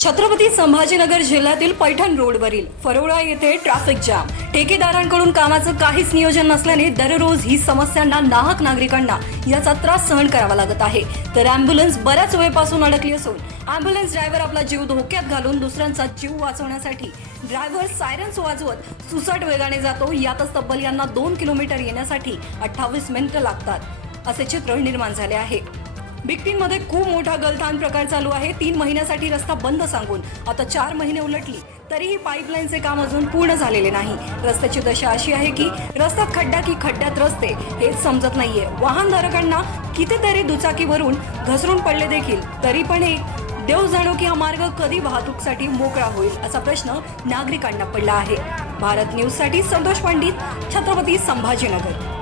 छत्रपती संभाजीनगर जिल्ह्यातील पैठण रोडवरील फरोळा येथे ट्रॅफिक जाम ठेकेदारांकडून कामाचं काहीच नियोजन नसल्याने दररोज ही समस्यांना नाहक नागरिकांना याचा त्रास सहन करावा लागत आहे. तर अँब्युलन्स बऱ्याच वेळपासून अडकली असून अँब्युलन्स ड्रायव्हर आपला जीव धोक्यात घालून दुसऱ्यांचा जीव वाचवण्यासाठी ड्रायव्हर सायरन्स वाजवत सुसाट वेगाने जातो. यातच तब्बल यांना दोन किलोमीटर येण्यासाठी अठ्ठावीस मिनिटं लागतात. असे चित्र निर्माण झाले आहे. बिकटींमध्ये खूप मोठा गलथान प्रकार चालू आहे. तीन महिन्यासाठी रस्ता बंद सांगून. आता चार महिने उलटली. तरीही पाईपलाईनचे काम अजून पूर्ण झालेले नाही. रस्त्याची दशा अशी आहे की रस्त्यात खड्डा की खड्ड्यात रस्ते हेच समजत नाहीये. वाहनधारकांना कितीतरी दुचाकीवरून घसरून पडले देखील. तरी पण एक देव जाणो की हा मार्ग कधी वाहतूकसाठी मोकळा होईल असा प्रश्न नागरिकांना पडला आहे. भारत न्यूजसाठी संतोष पंडित छत्रपती संभाजीनगर.